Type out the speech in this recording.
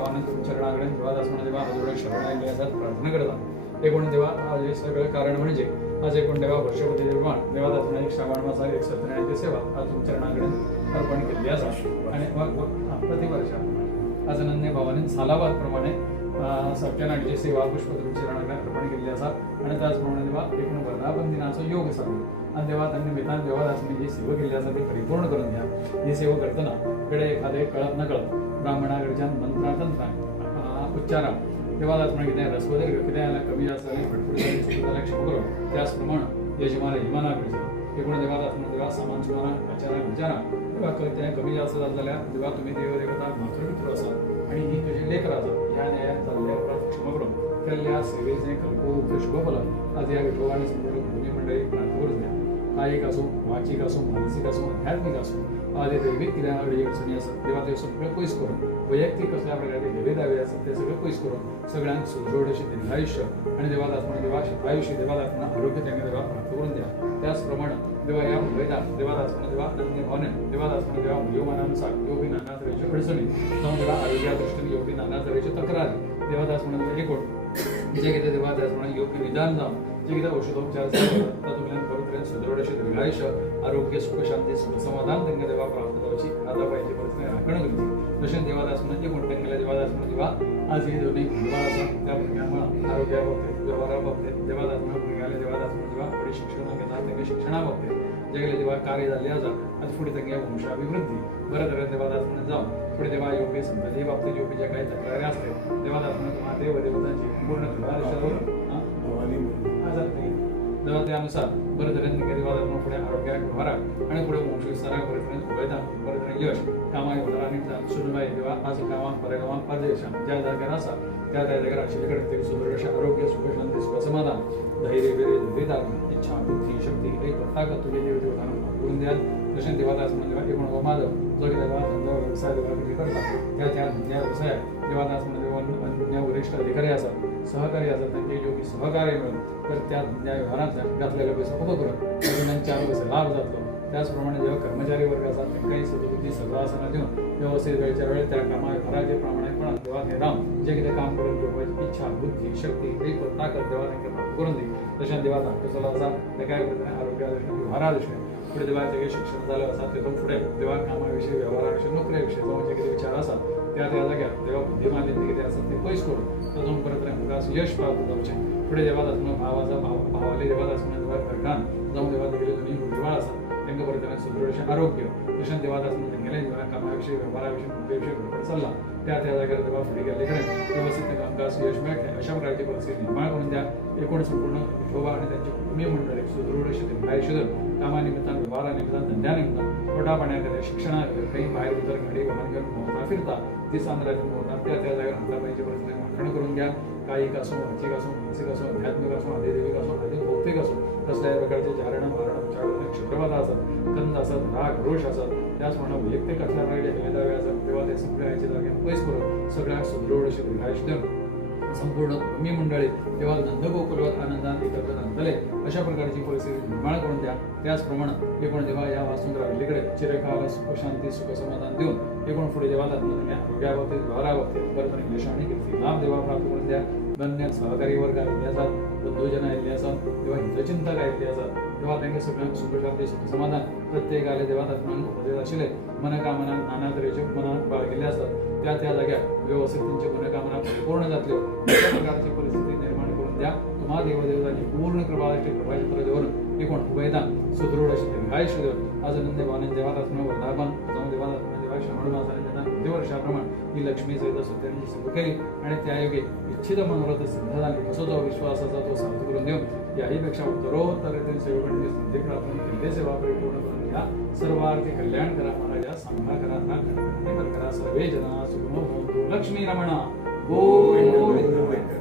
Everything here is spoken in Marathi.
भावानं तुमच्या चरणाकडे देवादास म्हणा देवा हजोडे शरण यासाठी प्रार्थना करतात. एकूण देवा आज हे सगळं कारण म्हणजे आज एकूण देवा वर्षपती निर्माण देवादास म्हणा एक श्रावण मासा एक सत्यनारायणाची सेवा आज तुमच्या चरणाकडे अर्पण केली आहे. आणि प्रतिवर्ष आज अनन्य भावाने सालाबाद प्रमाणे सत्यनारायणाची सेवा पुष्प तुमच्या चरणाकडे अर्पण केली असतात. आणि त्याचप्रमाणे देवा एकूण वर्धापन दिनाचा योग साधून आणि देवा त्यांनी मितान देवादासने जी सेवा केली असतात ती परिपूर्ण करून घ्या. ही सेवा करताना कडे एखादे कळत न कळत ब्राह्मणाकडच्या मंत्रातंत्रा उच्चारा देवादास म्हणा किती रसवदे किती याला कमी जास्त झाले फटफट झाली चुकी झाल्या क्षमा करून त्याचप्रमाणे यजमान यजमानाकडे एकूण देवादास म्हणा देवा सामान सुधारा आचारा विचारा देवा त्या कमी जास्त झाल्या देवा तुम्ही देवदेवता मातृपितृ असाल आणि ही तुझी लेकर असाल या न्यायात चालल्या क्षमा करून त्या सेवेचे कल्पो शुभफल आज या विठोबाने संपूर्ण भूमी मंडळी प्रार्थना द्या. कायिक असो वाचिक असो मानसिक असो आध्यात्मिक असो आधी दैविक क्रियावळी अडचणी असत तेव्हा ते सगळं पैस करून वैयक्तिक कसल्या प्रकारे गेले दावे असतात ते सगळं पैस करून सगळ्यांना सुदृढ अशी दीर्घायुष्य आणि देवादास म्हणा देवा आयुष्य देवादास म्हणा आरोग्य त्यांनी देवा प्राप्त करून द्या. त्याचप्रमाणे देवा या मुंबईत देवादास म्हणा देवा अनन्य भावने देवादास म्हणा देवा योगमानानुसार योगी नाना तऱ्हेच्या अडचणी जाऊन देवा आरोग्यादृष्टीने योगी नाना तऱ्हेच्या तक्रारी देवादास म्हणा एकूण जे किती देवादास म्हणा योग्य निदान जाऊन जे किती औषधोपचार तुम्हाला पवित्र सुदृढ अशी दीर्घायुष्य आरोग्य सुख शांती सुख समाधान त्यांना देवा प्राप्त करायची आता पाहिजे परिस्थिती राखणं गरजेचं तसे देवादास म्हणा एकूण त्यांना देवादास म्हणा देवा आज हे दोन्ही भगवानाचा त्या मुलग्यामुळे आरोग्याबाबतीत व्यवहाराबाबतीत देवादास म्हणा मुलग्याला देवादास म्हणा देवा पुढे शिक्षण घेतात त्यांच्या शिक्षणाबाबतीत जगले देवा कार्य झाले आज पुढे त्यांच्या वंशाभिवृद्धी बरं तर देवादास म्हणून जाऊन पुढे देवा योग्य संतती बाबतीत योग्य ज्या काही तक्रारी असते देवादास म्हणून तुम्हाला देवदेवतांची पूर्ण देवा त्यानुसार बरं तऱ्हेने देवादास म्हणून पुढे आरोग्या व्यवहारा आणि पुढे वंशविस्तारापर्यंत उभयदान बरं यश कामा योजना सुनबाई देवा आज कामा परगावा परदेशा ज्या जागेवर असा त्या जागेवर अशीकडे ते सुदृढ आरोग्य सुख शांती सुख समाधान धैर्य वीर्य धैर्यदान इच्छा बुद्धी शक्ती एक ताकद तुझे देवदेवतांना करून द्याल. तसे देवादास म्हणजे एकूण गोमाधव जो की देवा धंदा व्यवसाय देवाकडे करतात त्या व्यवसाय देवादास म्हणजे अन्य वरिष्ठ अधिकारी असतात सहकारी असतात त्यांचे योग्य सहकार्य मिळून तर त्या व्यवहाराचा घातलेला पैसा उभं करून त्यांच्या पैसा लाभ जातो. त्याचप्रमाणे जेव्हा कर्मचारी वर्ग असतात त्यांनाही सदबुद्धी सल्लासना देऊन व्यवस्थित वेळच्या वेळेस त्या कामा व्यवहाराचे प्रामाणिकपणा देवा निराम जे की ते काम करून ठेवायची इच्छा बुद्धी शक्ती एक ताकद देवा त्यांना प्राप्त करून देईल. तशा देवा धाकटोला असा त्या काय करताना आरोग्यादृष्टी व्यवहारादृष्टी पुढे देवा जे काही शिक्षण झालं असतात तिथून पुढे देवा कामाविषयी व्यवहाराविषयी नोकरीविषयी जाऊन जे काही विचार असतात त्या जाग्यात देवा बुद्धिमानी किती असतात ते पैस करून तिथून परत मुलास यश प्राप्त जाऊचे. पुढे देवादास म्हणून भावाले देवादास म्हणून देवा घरकान जाऊन देवा गेले दोन्ही मुलगाळ असतात त्यांना परत सुदृढ आरोग्य तशा देवादास म्हणून गेले देवा कामाविषयी व्यवहाराविषयी नोकरीविषयी गडबड चालला त्या जागेवर देवा पुढे गेल्याकडे व्यवस्थित त्या कामकाज यश मिळते अशा प्रकारची परिस्थिती निर्माण करून द्या. एकूण संपूर्ण विठोबा आणि त्यांची कुटुंबीय मंडळी सुदृढ अशी दीर्घायुष्य कामानिमित्तान व्यवहारानिमित्तान धंद्यानिमित्तान पोटा पाण्याकडे शिक्षणाकडे काही बाहेर इतर गाडी वाहन घेऊन मोहता फिरता ती सांद्रातून होतात त्या जागेवर अंतराबाईची परिस्थिती माखण करून घ्या. कायिक असो वाचिक असो मानसिक असो आध्यात्मिक असो आदिदेविक असो आधी भौतिक असो कसल्याही प्रकारचे जारण मारण चाळवणे क्षत्रबाधा असत कंद असत राग रोष असत त्याचप्रमाणे वैयक्तिक असल्या प्रकारचे भेदावे असत तेव्हा ते सगळ्याची जागे पैस करून सगळ्या सुदृढ अशी दीर्घायुष्य देऊन संपूर्ण भूमी मंडळी तेव्हा नंदगोकुलवत आनंदात एकत्र नांदले अशा प्रकारची परिस्थिती निर्माण करून द्या. त्याचप्रमाणे एकूण देवा या वासुंधरावलीकडे चिरकाल सुख शांती सुख समाधान देऊन एकूण पुढे देवाला आरोग्याबाबतीत व्यवहाराबाबतीत बरोबर यश आणि कीर्ती लाभ देवा प्राप्त करून द्या. धन्य सहकारी वर्ग आलेले असतात बंधुजन आलेले असतात तेव्हा हितचिंतक आलेले असतात तेव्हा त्यांचे सगळ्यांना सुख शांती सुख समाधान प्रत्येकाले देवात म्हणून उपदेश असले मनकामना नाना तऱ्हेचे मनात बाळगलेले असतात त्या जाग्यात व्यवस्थित त्यांची मनकामना पूर्ण जातले अशा प्रकारची परिस्थिती निर्माण करून द्या. तुम्हा देवदेवतांची पूर्ण कृपाचित्र देऊन एकूण उभयदान सुदृढ अशी दीर्घायुष्य देऊन आज नंदे भावने देवादास वर्धापन जाऊन देवादास देवा श्रावण मासाने त्यांना प्रतिवर्षाप्रमाणे ही लक्ष्मी सहित सत्याची सेवा केली आणि त्यायोगे इच्छित मनोरथ सिद्ध झाले असो तो विश्वासाचा तो सार्थ करून देऊन याहीपेक्षा उत्तरोत्तर सेवकांची संधी प्राप्त केले सेवा परिपूर्ण करून घ्या. सर्वार्थी कल्याण करा महाराजा सांभाळ करा ना करा सर्वे जना सुखनो भवन्तु. लक्ष्मी रमणा गोविंद गोविंद.